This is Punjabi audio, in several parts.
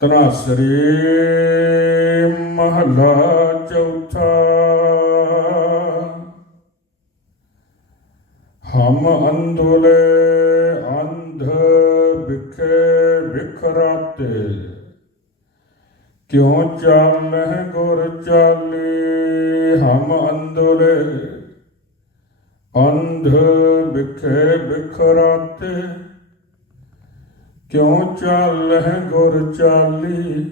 ਤਨਾਸਰੀ ਮਹਲਾ ਚੌਥਾ। ਹਮ ਅੰਧੁਲੇ ਅੰਧ ਬਿਖੇ ਬਿਖਰਾਤੇ ਕਿਉ ਚਾਲਹਿ ਗੁਰ ਚਾਲੀ? ਹਮ ਅੰਧੁਲੇ ਅੰਧ ਬਿਖੇ ਬਿਖਰਾਤੇ ਕਿਉ ਚਾਲਹਿ ਗੁਰ ਚਾਲੀ?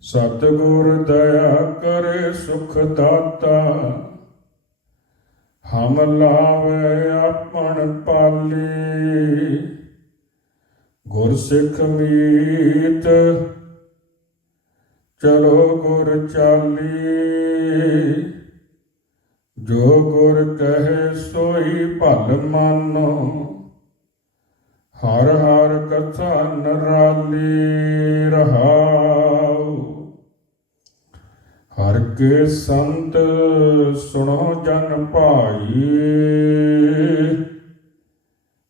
ਸਤਿਗੁਰ ਦਇਆ ਕਰੇ ਸੁਖ ਦਾਤਾ। ਹਮ ਲਾਵੇ ਆਪਣ ਪਾਲੀ। ਗੁਰ ਸਿੱਖ ਮੀਤ। ਚਲੋ ਗੁਰ ਚਾਲੀ। ਜੋ ਗੁਰ ਕਹੇ ਸੋਈ ਭਲ ਮਾਨੋ। ਹਰ ਹਰ ਕਥਾ ਨਰਾਲੀ ਰਹਾਉ ਹਰ ਕੇ ਸੰਤ ਸੁਣੋ ਜਨ ਭਾਈ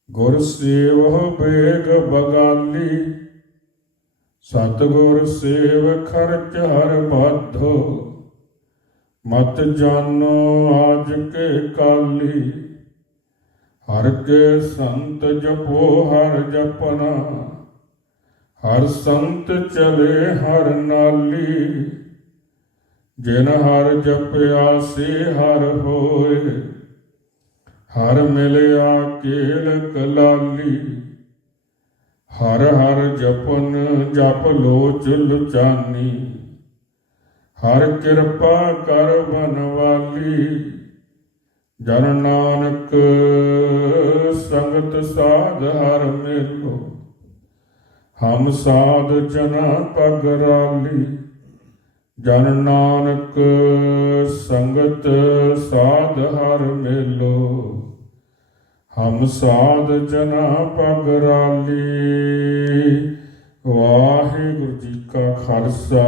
ਗੁਰ ਸੇਵ ਬੇਗ ਬਗਾਲੀ ਸਤਿਗੁਰ ਸੇਵ ਖਰਚ ਹਰ ਬਾਧੋ ਮਤ ਜਾਨੋ ਆਜ ਕੇ ਕਾਲੀ ਹਰ ਕੇ ਸੰਤ ਜਪੋ, ਹਰ ਜਪਨਾ। ਹਰ ਸੰਤ ਚਲੇ, ਹਰ ਨਾਲੀ। ਜਿਨ ਹਰ ਜਪਿਆ ਸੇ, ਹਰ ਹੋਏ। ਹਰ ਮਿਲਿਆ ਕੇਲ ਕਲਾਲੀ। ਹਰ ਹਰ ਜਪਨ, ਜਪ ਲੋਚ ਚਾਨੀ ਹਰ ਕਿਰਪਾ ਕਰ ਬਨਵਾਲੀ ਜਨ ਨਾਨਕ ਸੰਗਤ ਸਾਧ ਹਰ ਮੇਲੋ ਹਮ ਸਾਧ ਜਨਾ ਪਗ ਰਾਲੀ। ਜਨ ਨਾਨਕ ਸੰਗਤ ਸਾਧ ਹਰ ਮੇਲੋ, ਹਮ ਸਾਧ ਜਨਾ ਪਗ ਰਾਲੀ। ਵਾਹਿਗੁਰੂ ਜੀ ਕਾ ਖਾਲਸਾ,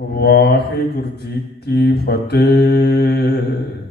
ਵਾਹਿਗੁਰੂ ਜੀ ਕੀ ਫਤਿਹ।